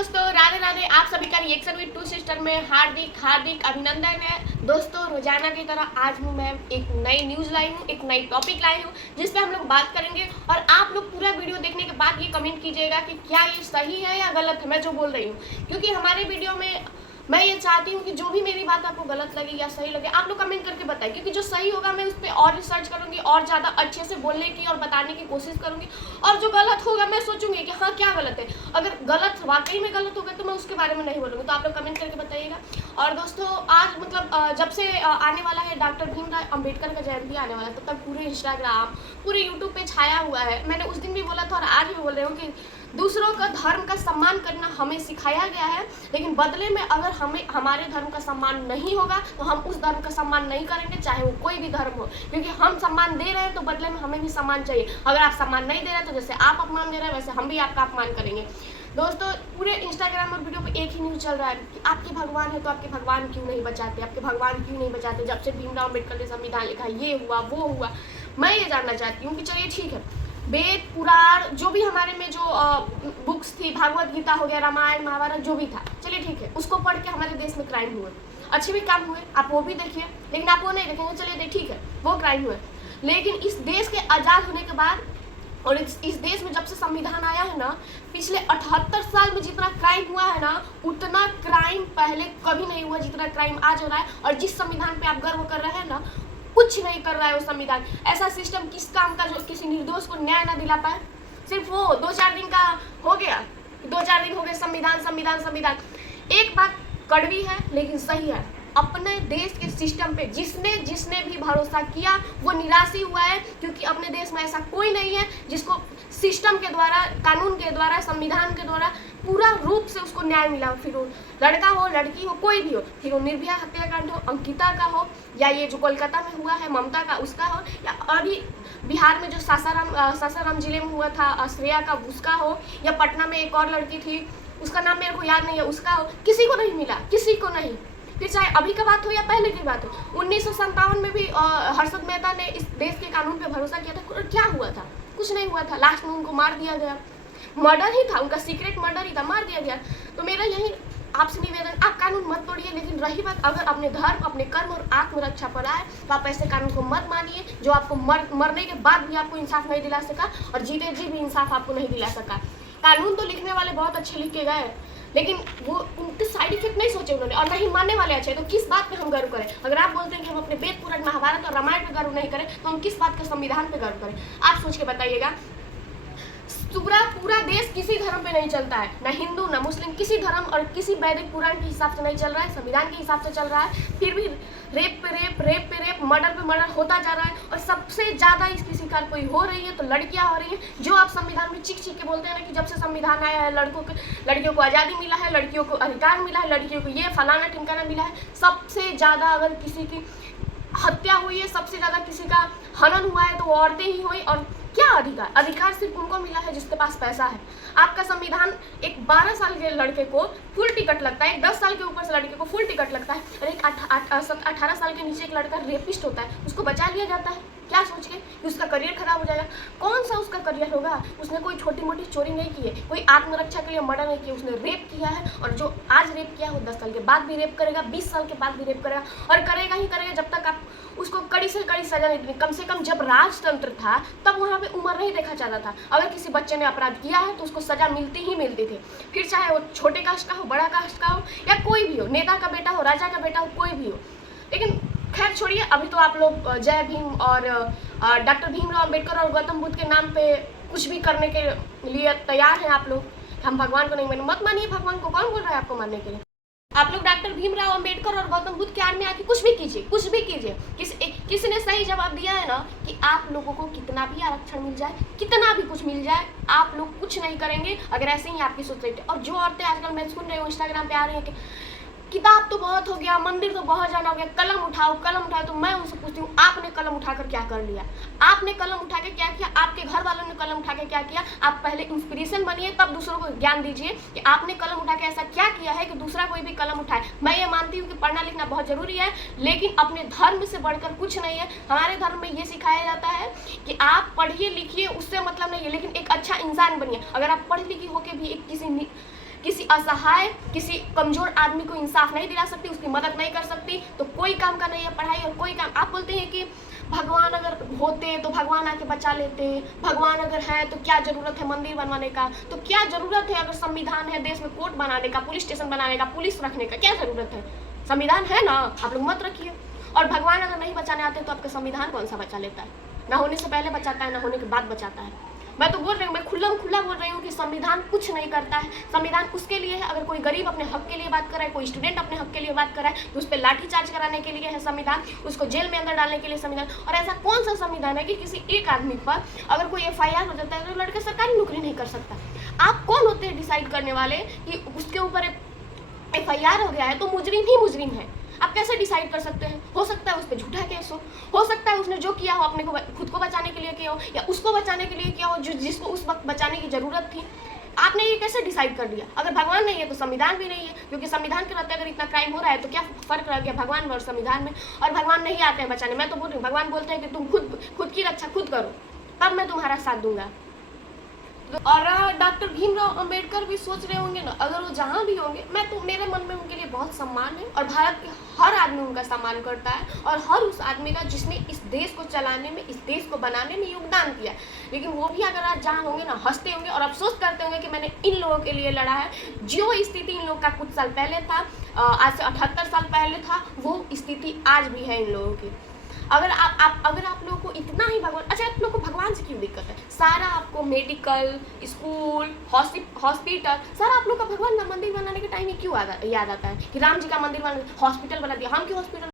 दोस्तों, राधे राधे। आप सभी का रिएक्शन विद टू सिस्टर में हार्दिक हार्दिक अभिनंदन है। दोस्तों, रोजाना की तरह आज मैं एक नई न्यूज़ लाई हूँ, एक नई टॉपिक लाई हूँ जिस पे हम लोग बात करेंगे। और आप लोग पूरा वीडियो देखने के बाद ये कमेंट कीजिएगा कि क्या ये सही है या गलत है मैं जो बोल रही हूँ। क्योंकि हमारे वीडियो में मैं ये चाहती हूँ कि जो भी मेरी बात आपको गलत लगे या सही लगे आप लोग कमेंट करके बताएं। क्योंकि जो सही होगा मैं उस पर और रिसर्च करूँगी और ज़्यादा अच्छे से बोलने की और बताने की कोशिश करूँगी। और जो गलत होगा मैं सोचूंगी कि हाँ क्या गलत है। अगर गलत वाकई में गलत होगा तो मैं उसके बारे में नहीं बोलूँगी। तो आप लोग कमेंट करके बताइएगा। और दोस्तों, आज मतलब जब से आने वाला है डॉक्टर भीमराव अम्बेडकर का जयंती आने वाला है, तब तक पूरे इंस्टाग्राम पूरे यूट्यूब पे छाया हुआ है। मैंने उस दिन भी बोला था और आज भी बोल रही हूँ कि दूसरों का धर्म का सम्मान करना हमें सिखाया गया है, लेकिन बदले में अगर हमें हमारे धर्म का सम्मान नहीं होगा तो हम उस धर्म का सम्मान नहीं करेंगे, चाहे वो कोई भी धर्म हो। क्योंकि हम सम्मान दे रहे हैं तो बदले में हमें भी सम्मान चाहिए। अगर आप सम्मान नहीं दे रहे तो जैसे आप अपमान दे रहे हैं वैसे हम भी आपका अपमान करेंगे। दोस्तों, पूरे इंस्टाग्राम और वीडियो पे एक ही न्यूज़ चल रहा है कि आपके भगवान है तो आपके भगवान क्यों नहीं बचाते, आपके भगवान क्यों नहीं बचाते। जब से भीमराव अम्बेडकर ने संविधान लिखा ये हुआ वो हुआ। मैं ये जानना चाहती हूँ कि चलिए ठीक है, वेद पुराण जो भी हमारे में जो बुक्स थी, भागवत गीता हो गया, रामायण महाभारत जो भी था, चलिए ठीक है, उसको पढ़ के हमारे देश में क्राइम हुए, अच्छे भी काम हुए, आप वो भी देखिए। लेकिन आप वो नहीं देखेंगे, चलिए ठीक है वो क्राइम हुए। लेकिन इस देश के आज़ाद होने के बाद और इस देश में जब से संविधान आया है ना, पिछले 78 साल में जितना क्राइम हुआ है ना, उतना क्राइम पहले कभी नहीं हुआ जितना क्राइम आज हो रहा है। और जिस संविधान पे आप गर्व कर रहे हैं ना, कुछ नहीं कर रहा है वो संविधान। ऐसा सिस्टम किस काम का जो किसी निर्दोष को न्याय ना दिला पाए। सिर्फ वो 2-4 दिन का हो गया, 2-4 दिन हो गए संविधान संविधान संविधान। एक बात कड़वी है लेकिन सही है, अपने देश के सिस्टम पे जिसने भी भरोसा किया वो निराश ही हुआ है। क्योंकि अपने देश में ऐसा कोई नहीं है जिसको सिस्टम के द्वारा, कानून के द्वारा, संविधान के द्वारा पूरा रूप से उसको न्याय मिला। फिर वो लड़का हो लड़की हो कोई भी हो, फिर वो निर्भया हत्याकांड हो, अंकिता का हो, या ये जो कोलकाता में हुआ है ममता का उसका हो, या अभी बिहार में जो सासाराम जिले में हुआ था श्रेया का उसका हो, या पटना में एक और लड़की थी उसका नाम मेरे को याद नहीं है उसका हो। किसी को नहीं मिला, किसी को नहीं। फिर चाहे अभी का बात हो या पहले की बात हो, 1957 में भी हर्षद मेहता ने इस देश के कानून पे भरोसा किया था। क्या हुआ था? कुछ नहीं हुआ था। लास्ट में उनको मार दिया गया, मर्डर ही था, उनका सीक्रेट मर्डर ही था, मार दिया गया। तो मेरा यही आपसे निवेदन, आप कानून मत तोड़िए। लेकिन रही बात अगर अपने धर्म, अपने कर्म और आत्मरक्षा पर आए तो आप ऐसे कानून को मत मानिए जो आपको मरने के बाद भी आपको इंसाफ नहीं दिला सका और जीते जी भी इंसाफ आपको नहीं दिला सका। कानून तो लिखने वाले बहुत अच्छे लिख के गए, लेकिन वो उनके साइड इफेक्ट नहीं सोचे उन्होंने, और नहीं मानने वाले अच्छे। तो किस बात पे हम गर्व करें? अगर आप बोलते हैं कि हम अपने वेद पुराण महाभारत और रामायण पे गर्व नहीं करें तो हम किस बात के संविधान पे गर्व करें? आप सोच के बताइएगा। पूरा देश किसी धर्म पे नहीं चलता है, ना हिंदू ना मुस्लिम, किसी धर्म और किसी वैदिक पुराण के हिसाब से नहीं चल रहा है, संविधान के हिसाब से चल रहा है। फिर भी रेप पे रेप, मर्डर पे मर्डर होता जा रहा है। और सबसे ज़्यादा इसकी शिकार कोई हो रही है तो लड़कियां हो रही हैं। जो आप संविधान में चीख के बोलते हैं ना कि जब से संविधान आया है लड़कियों को आज़ादी मिला है, लड़कियों को अधिकार मिला है, लड़कियों को ये फलाना ठिमकाना मिला है। सबसे ज़्यादा अगर किसी की हत्या हुई है, सबसे ज़्यादा किसी का हनन हुआ है तो वो औरतें ही हुई। और क्या अधिकार सिर्फ उनको मिला है जिसके पास पैसा है। आपका संविधान एक 12 साल के लड़के को फुल टिकट लगता है, एक 10 साल के ऊपर से लड़के को फुल टिकट लगता है, और एक 18 साल के नीचे एक लड़का रेपिस्ट होता है, उसको बचा लिया जाता है। क्या सोच के कि उसका करियर खराब हो जाएगा? कौन सा उसका करियर होगा? उसने कोई छोटी मोटी चोरी नहीं की है, कोई आत्मरक्षा के लिए मर्डर नहीं किया, उसने रेप किया है। और जो आज रेप किया वो 10 साल के बाद भी रेप करेगा, 20 साल के बाद भी रेप करेगा, और करेगा ही करेगा जब तक आप उसको कड़ी से कड़ी सजा नहीं देंगे। कम से कम जब राजतंत्र था तब वहाँ पे उम्र नहीं देखा जाता था। अगर किसी बच्चे ने अपराध किया है तो उसको सजा मिलती ही मिलती थी, फिर चाहे वो छोटे कास्ट का हो, बड़ा कास्ट का हो, या कोई भी हो, नेता का बेटा हो, राजा का बेटा हो, कोई भी हो। लेकिन खैर छोड़िए, अभी तो आप लोग जय भीम और डॉक्टर भीमराव अम्बेडकर और गौतम बुद्ध के नाम पे कुछ भी करने के लिए तैयार हैं आप लोग। हम भगवान को नहीं माने, मत मानिए भगवान को। कौन बोल रहा है आपको मानने के लिए? आप लोग डॉक्टर भीमराव अम्बेडकर और गौतम बुद्ध के आड़ में आके कुछ भी कीजिए, कुछ भी कीजिए। किसी ने सही जवाब दिया है ना कि आप लोगों को कितना भी आरक्षण मिल जाए, कितना भी कुछ मिल जाए, आप लोग कुछ नहीं करेंगे अगर ऐसे ही आपकी सोसाइटी। और जो औरतें आजकल मैं सुन रही हूँ इंस्टाग्राम पे आ रही हैं कि किताब तो बहुत हो गया, मंदिर तो बहुत जाना हो गया, कलम उठाओ कलम उठाओ। तो मैं उनसे पूछती हूँ, आपने कलम उठाकर क्या कर लिया? आपने कलम उठा के क्या किया? आपके घर वालों ने कलम उठा के क्या किया? आप पहले इंस्पिरेशन बनिए, तब दूसरों को ज्ञान दीजिए कि आपने कलम उठा के ऐसा क्या किया है कि दूसरा कोई भी कलम उठाए। मैं ये मानती हूँ कि पढ़ना लिखना बहुत जरूरी है, लेकिन अपने धर्म से बढ़कर कुछ नहीं है। हमारे धर्म में ये सिखाया जाता है कि आप पढ़िए लिखिए, उससे मतलब नहीं है, लेकिन एक अच्छा इंसान बनिए। अगर आप पढ़ लिखी होकर भी एक किसी असहाय, किसी कमजोर आदमी को इंसाफ नहीं दिला सकती, उसकी मदद नहीं कर सकती, तो कोई काम का नहीं है पढ़ाई। और कोई काम, आप बोलते हैं कि भगवान अगर होते तो भगवान आके बचा लेते, भगवान अगर है तो क्या जरूरत है मंदिर बनवाने का, तो क्या जरूरत है अगर संविधान है देश में कोर्ट बनाने का, पुलिस स्टेशन बनाने का, पुलिस रखने का, क्या जरूरत है? संविधान है ना, आप लोग मत रखिए। और भगवान अगर नहीं बचाने आते तो आपका संविधान कौन सा बचा लेता है? ना होने से पहले बचाता है, ना होने के बाद बचाता है। मैं तो बोल रही हूँ, मैं खुला बोल रही हूँ कि संविधान कुछ नहीं करता है। संविधान उसके लिए है, अगर कोई गरीब अपने हक के लिए बात कर रहा है, कोई स्टूडेंट अपने हक के लिए बात कर रहा है, तो उस पर लाठीचार्ज कराने के लिए है संविधान, उसको जेल में अंदर डालने के लिए संविधान। और ऐसा कौन सा संविधान है कि किसी एक आदमी पर अगर कोई FIR हो जाता है तो लड़का सरकारी नौकरी नहीं कर सकता? आप कौन होते हैं डिसाइड करने वाले कि उसके ऊपर FIR हो गया है तो मुजरिम ही मुजरिम है? आप कैसे डिसाइड कर सकते हैं? हो सकता है उस पर झूठा केस हो सकता है उसने जो किया हो अपने को खुद को बचाने के लिए किया हो, या उसको बचाने के लिए किया हो जिसको उस वक्त बचाने की जरूरत थी। आपने ये कैसे डिसाइड कर दिया? अगर भगवान नहीं है तो संविधान भी नहीं है, क्योंकि संविधान के रहते अगर इतना क्राइम हो रहा है तो क्या फर्क रह गया भगवान में और संविधान में? और भगवान नहीं आते हैं बचाने। मैं तो बोल रही हूँ, भगवान बोलते हैं कि तुम खुद की रक्षा खुद करो, तब मैं तुम्हारा साथ दूंगा। और डॉक्टर भीमराव अंबेडकर भी सोच रहे होंगे ना, अगर वो जहाँ भी होंगे, मैं तो मेरे मन में उनके लिए बहुत सम्मान है। और भारत के हर आदमी उनका सम्मान करता है, और हर उस आदमी का जिसने इस देश को चलाने में, इस देश को बनाने में योगदान किया। लेकिन वो भी अगर आज जहाँ होंगे ना, हंसते होंगे और अफसोस करते होंगे कि मैंने इन लोगों के लिए लड़ा है। जो स्थिति इन लोगों का कुछ साल पहले था, आज से 78 साल पहले था, वो स्थिति आज भी है इन लोगों की। अगर आप लोगों को इतना ही भगवान, अच्छा आप लोगों को भगवान से क्यों दिक्कत है? सारा आपको मेडिकल, स्कूल, हॉस्पिटल, सारा आप लोग का भगवान का मंदिर बनाने के टाइम में क्यों याद आता है कि राम जी का मंदिर बना, हॉस्पिटल बना दिया, हम क्यों हॉस्पिटल